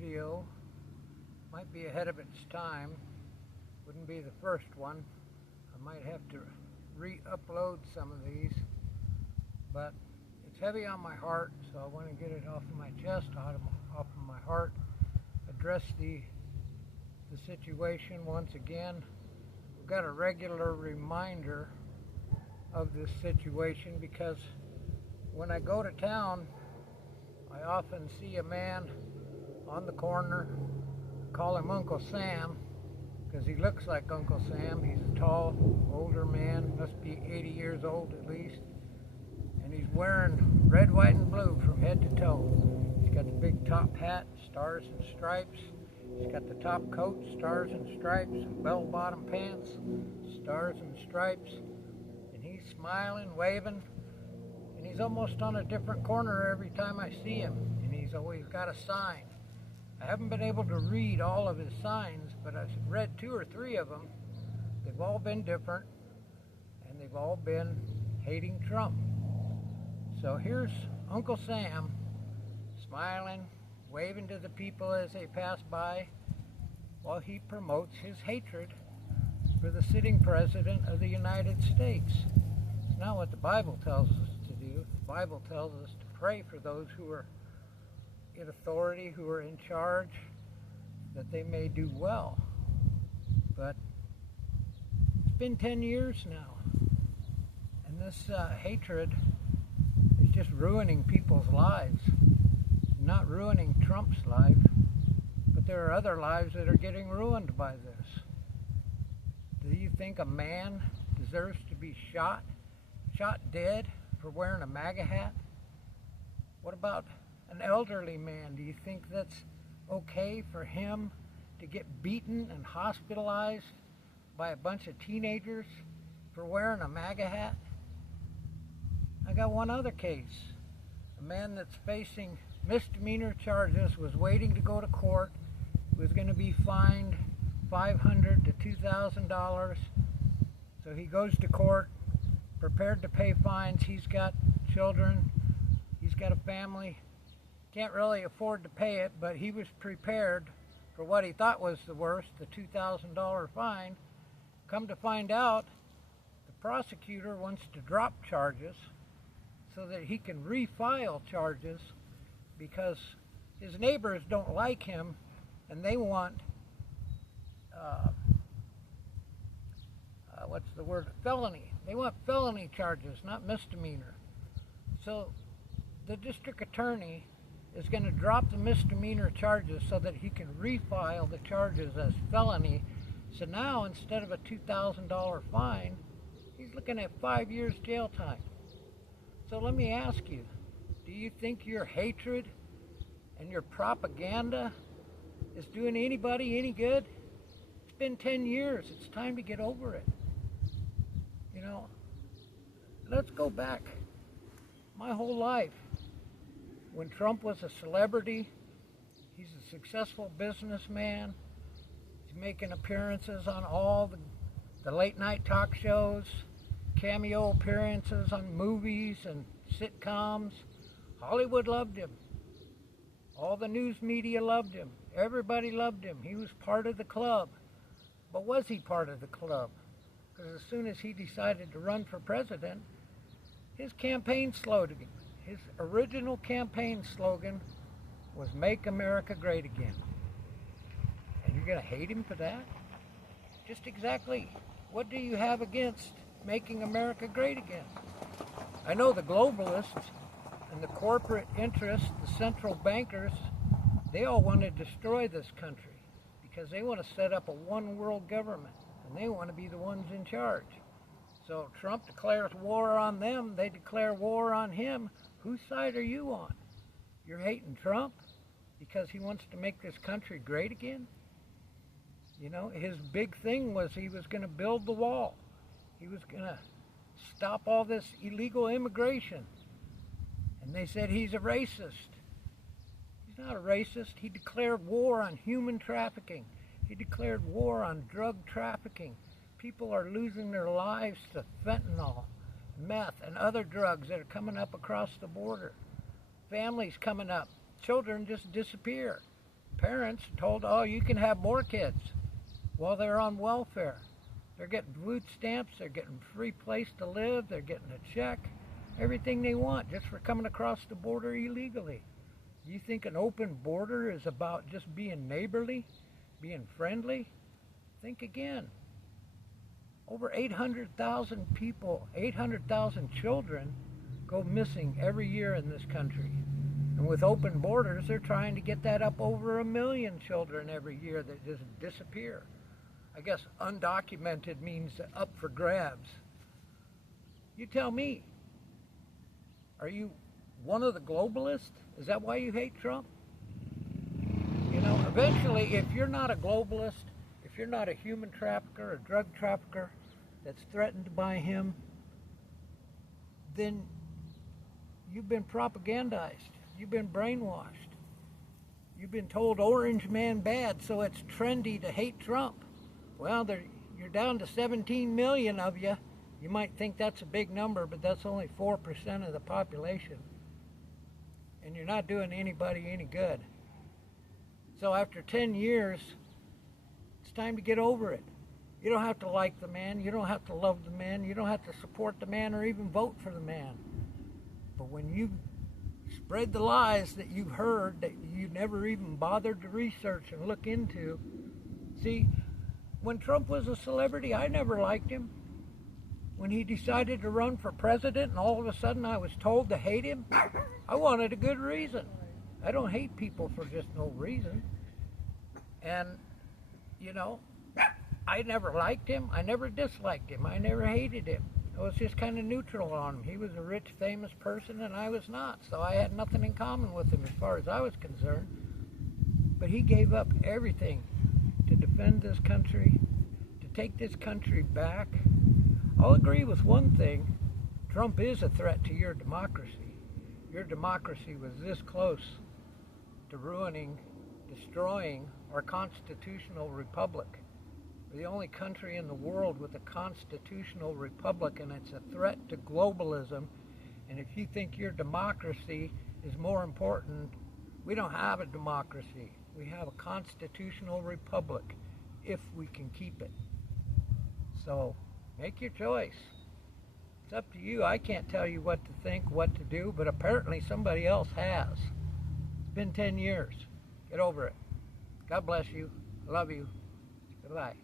video. Might be ahead of its time. Wouldn't be the first one. I might have to re-upload some of these, but it's heavy on my heart, so I want to get it off of my chest, off of my heart, address the situation once again. We've got a regular reminder of this situation because when I go to town, I often see a man on the corner, call him Uncle Sam, because he looks like Uncle Sam. He's a tall, older man, must be 80 years old at least, and he's wearing red, white, and blue from head to toe. He's got the big top hat, stars and stripes. He's got the top coat, stars and stripes, bell-bottom pants, stars and stripes, and he's smiling, waving, and he's almost on a different corner every time I see him, and he's always got a sign. I haven't been able to read all of his signs, but I've read 2 or 3 of them. They've all been different, and they've all been hating Trump. So here's Uncle Sam smiling, waving to the people as they pass by while he promotes his hatred for the sitting president of the United States. It's not what the Bible tells us to do. The Bible tells us to pray for those who are in authority, who are in charge, that they may do well. But it's been 10 years now, and this hatred is just ruining people's lives. Not ruining Trump's life, but there are other lives that are getting ruined by this. Do you think a man deserves to be shot dead for wearing a MAGA hat? What about an elderly man? Do you think that's okay for him to get beaten and hospitalized by a bunch of teenagers for wearing a MAGA hat? I got one other case. A man that's facing misdemeanor charges, was waiting to go to court, was going to be fined $500 to $2,000. So he goes to court, prepared to pay fines. He's got children, he's got a family, can't really afford to pay it, but he was prepared for what he thought was the worst, the $2,000 fine. Come to find out, the prosecutor wants to drop charges so that he can refile charges because his neighbors don't like him and they want, felony. They want felony charges, not misdemeanor. So the district attorney is going to drop the misdemeanor charges so that he can refile the charges as felony. So now, instead of a $2,000 fine, he's looking at 5 years jail time. So let me ask you, do you think your hatred and your propaganda is doing anybody any good? It's been 10 years. It's time to get over it. You know, let's go back my whole life. When Trump was a celebrity, he's a successful businessman. He's making appearances on all the late night talk shows, cameo appearances on movies and sitcoms. Hollywood loved him. All the news media loved him. Everybody loved him. He was part of the club. But was he part of the club? Because as soon as he decided to run for president, his campaign slogan, his original campaign slogan was "Make America Great Again." And you're going to hate him for that? Just exactly what do you have against making America great again? I know the globalists and the corporate interests, the central bankers, they all want to destroy this country because they want to set up a one world government and they want to be the ones in charge. So Trump declares war on them, they declare war on him. Whose side are you on? You're hating Trump because he wants to make this country great again? You know, his big thing was he was going to build the wall. He was going to stop all this illegal immigration. And they said he's a racist. He's not a racist. He declared war on human trafficking. He declared war on drug trafficking. People are losing their lives to fentanyl, meth, and other drugs that are coming up across the border. Families coming up. Children just disappear. parents told, oh, you can have more kids while they're on welfare. They're getting food stamps, they're getting a free place to live, they're getting a check, everything they want just for coming across the border illegally. You think an open border is about just being neighborly, being friendly? Think again. Over 800,000 people, 800,000 children go missing every year in this country. And with open borders, they're trying to get that up over 1 million children every year that just disappear. I guess undocumented means up for grabs. You tell me, are you one of the globalists? Is that why you hate Trump? You know, eventually, if you're not a globalist, if you're not a human trafficker, a drug trafficker that's threatened by him, then you've been propagandized. You've been brainwashed. You've been told orange man bad, so it's trendy to hate Trump. Well, you're down to 17 million of you. You might think that's a big number, but that's only 4% of the population. And you're not doing anybody any good. So after 10 years, it's time to get over it. You don't have to like the man. You don't have to love the man. You don't have to support the man or even vote for the man. But when you spread the lies that you've heard that you never even bothered to research and look into. See, when Trump was a celebrity, I never liked him. When he decided to run for president and all of a sudden I was told to hate him, I wanted a good reason. I don't hate people for just no reason. And, you know, I never liked him. I never disliked him. I never hated him. I was just kind of neutral on him. He was a rich, famous person, and I was not. So I had nothing in common with him as far as I was concerned. But he gave up everything to defend this country, to take this country back. I'll agree with one thing. Trump is a threat to your democracy. Your democracy was this close to ruining, destroying our constitutional republic. We're the only country in the world with a constitutional republic, and it's a threat to globalism. And if you think your democracy is more important, we don't have a democracy. We have a constitutional republic if we can keep it. So make your choice. It's up to you. I can't tell you what to think, what to do, but apparently somebody else has. It's been 10 years. Get over it. God bless you. I love you. Goodbye.